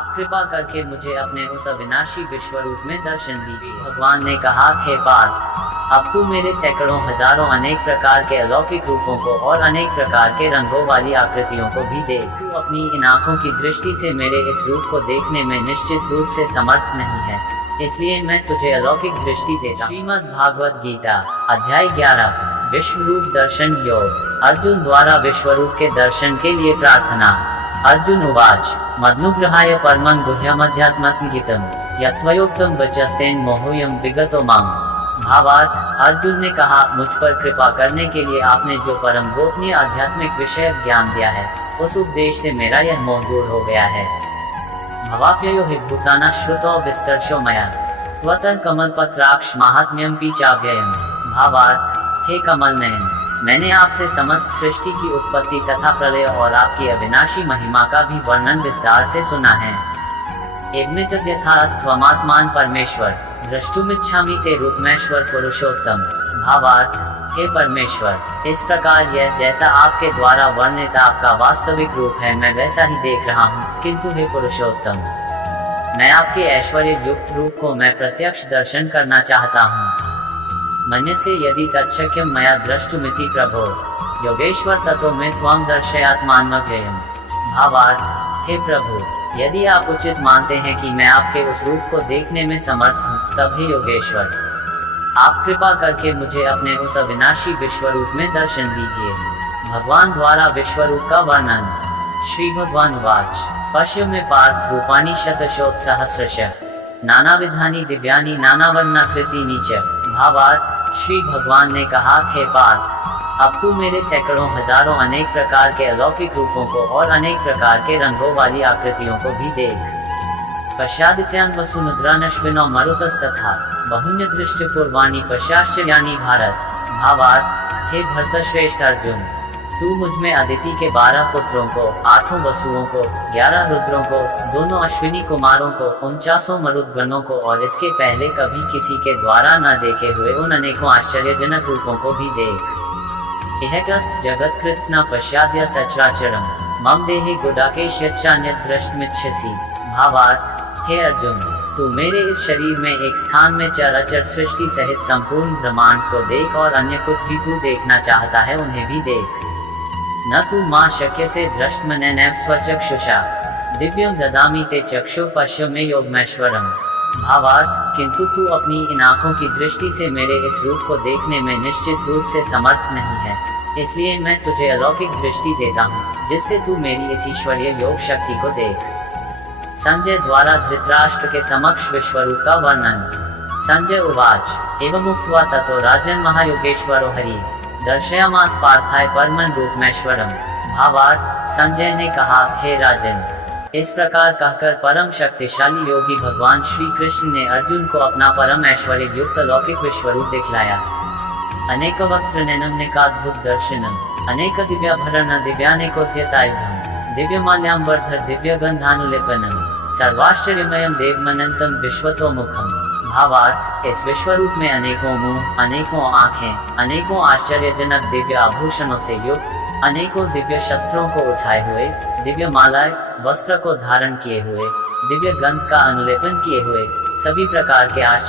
आप कृपा करके मुझे अपने उस अविनाशी विश्व रूप में दर्शन दीजिए। भगवान ने कहा, हे पार्थ, अब तू मेरे सैकड़ों हजारों अनेक प्रकार के अलौकिक रूपों को और अनेक प्रकार के रंगों वाली आकृतियों को भी देख। तू अपनी इन आँखों की दृष्टि से मेरे इस रूप को देखने में निश्चित रूप से समर्थ नहीं है, इसलिए मैं तुझे अलौकिक दृष्टि देता। श्रीमद् भागवत गीता अध्याय 11 विश्व रूप दर्शन योग। अर्जुन द्वारा विश्वरूप के दर्शन के लिए प्रार्थना। अर्जुन उवाच, मद्नुग्रहाय परमं गुह्यमध्यात्मसंगीतम् यत्त्वयोक्तं वचस्तेन मोहोऽयं विगतो माम्। भावार्थ, अर्जुन ने कहा, मुझ पर कृपा करने के लिए आपने जो परम गोपनीय आध्यात्मिक विषय ज्ञान दिया है, उस उपदेश से मेरा यह मोह दूर हो गया है। भवाप्ययो हि भूतानां श्रुतो विस्तर्शो मया त्वतः कमलपत्राक्ष माहात्म्यं पि चाव्ययम्। भावार्थ, हे कमल नयन, मैंने आपसे समस्त सृष्टि की उत्पत्ति तथा प्रलय और आपकी अविनाशी महिमा का भी वर्णन विस्तार से सुना है। एवमेतद्यथात् त्वमात्मान परमेश्वर द्रष्टुमिच्छामि ते रूपमेश्वर पुरुषोत्तम। भावार्थ, हे परमेश्वर, इस प्रकार यह जैसा आपके द्वारा वर्णित आपका वास्तविक रूप है, मैं वैसा ही देख रहा हूँ, किंतु हे पुरुषोत्तम, मैं आपके ऐश्वर्य युक्त रूप को मैं प्रत्यक्ष दर्शन करना चाहता हूँ। मन्यसे यदि तच्छक्यं मया द्रष्टुमिति प्रभो योगेश्वर ततो मे त्वां दर्शयात्मानमव्ययम्। भावार्थ, हे प्रभु, यदि आप उचित मानते हैं कि मैं आपके उस रूप को देखने में समर्थ हूँ, तब हे योगेश्वर, आप कृपा करके मुझे अपने उस अविनाशी विश्व रूप में दर्शन दीजिए। भगवान द्वारा विश्वरूप का वर्णन। श्री भगवान वाच, पश्य में पार्थ रूपाणि शतशोत्सहस्रशः नानाविधानि दिव्यानि नानावर्णाकृतीनि च। भावार्थ, श्री भगवान ने कहा, हे पार्थ, अब तू मेरे सैकड़ों हजारों अनेक प्रकार के अलौकिक रूपों को और अनेक प्रकार के रंगों वाली आकृतियों को भी देख। पश्यादित्यान् वसुमुद्रानश्विनो मरुतस्तथा बहुन्यदृष्टिपूर्वाणि पश्याश्चर्याणि भारत। भावार्थ, हे भरतश्रेष्ठ अर्जुन, तू मुझ में अदिति के 12 पुत्रों को, 8 वसुओं को, 11 रुद्रों को, दोनों अश्विनी कुमारों को, 49 मरुद्गणों को और इसके पहले कभी किसी के द्वारा न देखे हुए उन अनेकों आश्चर्यजनक रूपों को भी देख। इहकस्त जगत्कृत्स न पश्याद्य सचराचरम् मम देहि गुडाकेश यच्चान्यत् द्रष्टुमिच्छसि। भावार्थ, हे अर्जुन, तू मेरे इस शरीर में एक स्थान में चराचर सृष्टि सहित संपूर्ण ब्रह्मांड को देख और अन्य कुछ भी तू देखना चाहता है उन्हें भी देख। न तू मां शक्य से दृष्टमनैव स्वचक्षुषा दिव्यम ददामि ते चक्षु पश्य में योगमेश्वरम। भावार्थ, किंतु तू अपनी इन आँखों की दृष्टि से मेरे इस रूप को देखने में निश्चित रूप से समर्थ नहीं है, इसलिए मैं तुझे अलौकिक दृष्टि देता हूँ, जिससे तू मेरी इस ईश्वरीय योग शक्ति को देख। संजय द्वारा धृतराष्ट्र के समक्ष विश्वरूप का वर्णन। संजय उवाच, एवमुक्त्वा ततो राजन महायोगेश्वरो हरि दर्शयामास पार्थाय परमं रूपमेश्वरम। भावार्थ, संजय ने कहा, हे राजन, इस प्रकार कहकर परम शक्तिशाली योगी भगवान श्री कृष्ण ने अर्जुन को अपना परम ऐश्वर्य युक्त अलौकिक विश्वरूप दिखलाया। अनेक वक्त्र नैनम निकाद्भुत दर्शनम अनेक दिव्याभरण दिव्यानेकोद्यतायुधम दिव्यमाल्याम्बरधर दिव्यगंधानुलेपनम सर्वाश्चर्यमयम देवमनंतम विश्वतोमुखम। भावार्थ, इस विश्वरूप में अनेकों मुंह, अनेकों आँखें, अनेकों आश्चर्यजनक दिव्य आभूषणों से युक्त, अनेकों दिव्य शस्त्रों को उठाए हुए, दिव्य मालाएं वस्त्र को धारण किए हुए, दिव्य गंध का अनुलेपन किए हुए, सभी प्रकार के आश्चर्य